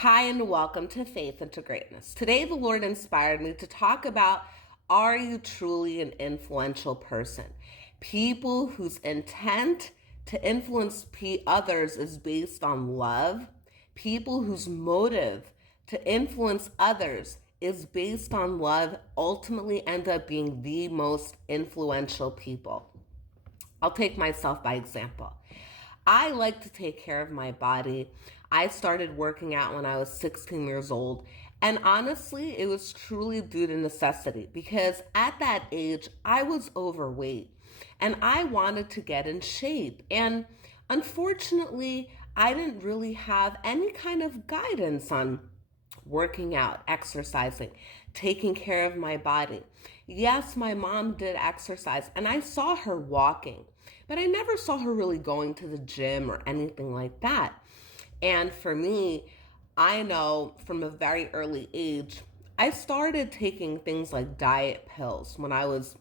Hi, and welcome to Faith into Greatness. Today, the Lord inspired me to talk about, are you truly an influential person? People whose intent to influence others is based on love. People whose motive to influence others is based on love ultimately end up being the most influential people. I'll take myself by example. I like to take care of my body. I started working out when I was 16 years old. And honestly, it was truly due to necessity because at that age, I was overweight and I wanted to get in shape. And unfortunately, I didn't really have any kind of guidance on working out, exercising, taking care of my body. Yes, my mom did exercise and I saw her walking, but I never saw her really going to the gym or anything like that. And for me, I know from a very early age, I started taking things like diet pills when I was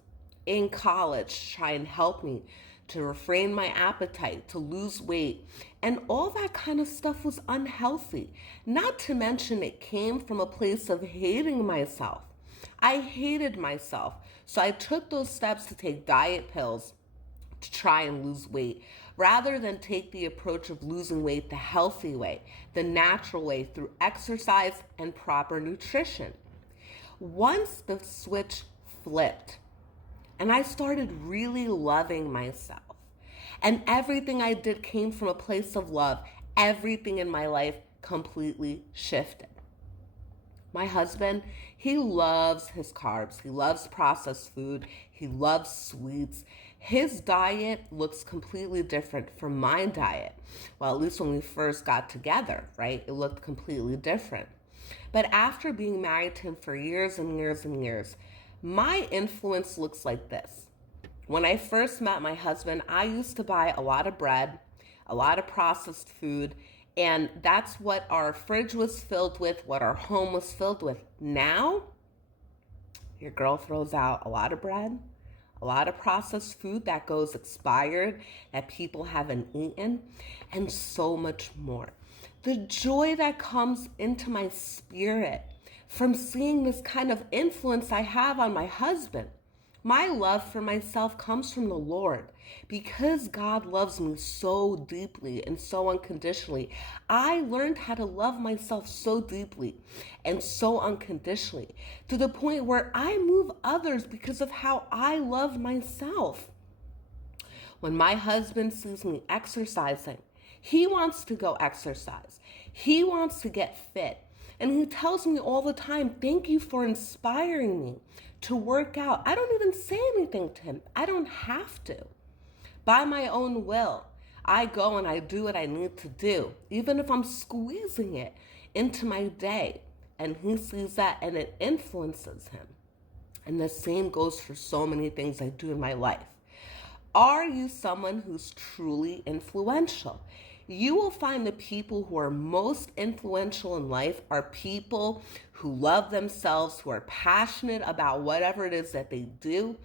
in college to try and help me to refrain my appetite, to lose weight. And all that kind of stuff was unhealthy. Not to mention, it came from a place of hating myself. I hated myself. So I took those steps to take diet pills to try and lose weight rather than take the approach of losing weight the healthy way, the natural way through exercise and proper nutrition. Once the switch flipped, and I started really loving myself. And everything I did came from a place of love. Everything in my life completely shifted. My husband, he loves his carbs. He loves processed food. He loves sweets. His diet looks completely different from my diet. Well, at least when we first got together, right? It looked completely different. But after being married to him for years and years and years, my influence looks like this. When I first met my husband, I used to buy a lot of bread, a lot of processed food, and that's what our fridge was filled with, what our home was filled with. Now, your girl throws out a lot of bread, a lot of processed food that goes expired, that people haven't eaten, and so much more. The joy that comes into my spirit from seeing this kind of influence I have on my husband. My love for myself comes from the Lord. Because God loves me so deeply and so unconditionally, I learned how to love myself so deeply and so unconditionally to the point where I move others because of how I love myself. When my husband sees me exercising, he wants to go exercise. He wants to get fit. And he tells me all the time, thank you for inspiring me to work out. I don't even say anything to him. I don't have to. By my own will, I go and I do what I need to do, even if I'm squeezing it into my day. And he sees that and it influences him. And the same goes for so many things I do in my life. Are you someone who's truly influential? You will find the people who are most influential in life are people who love themselves, who are passionate about whatever it is that they do,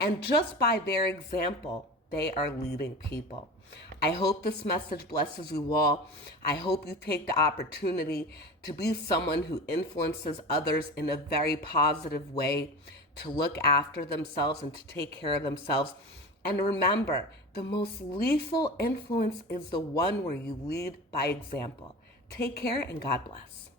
and just by their example, they are leading people. I hope this message blesses you all. I hope you take the opportunity to be someone who influences others in a very positive way, to look after themselves and to take care of themselves. And remember, the most lethal influence is the one where you lead by example. Take care and God bless.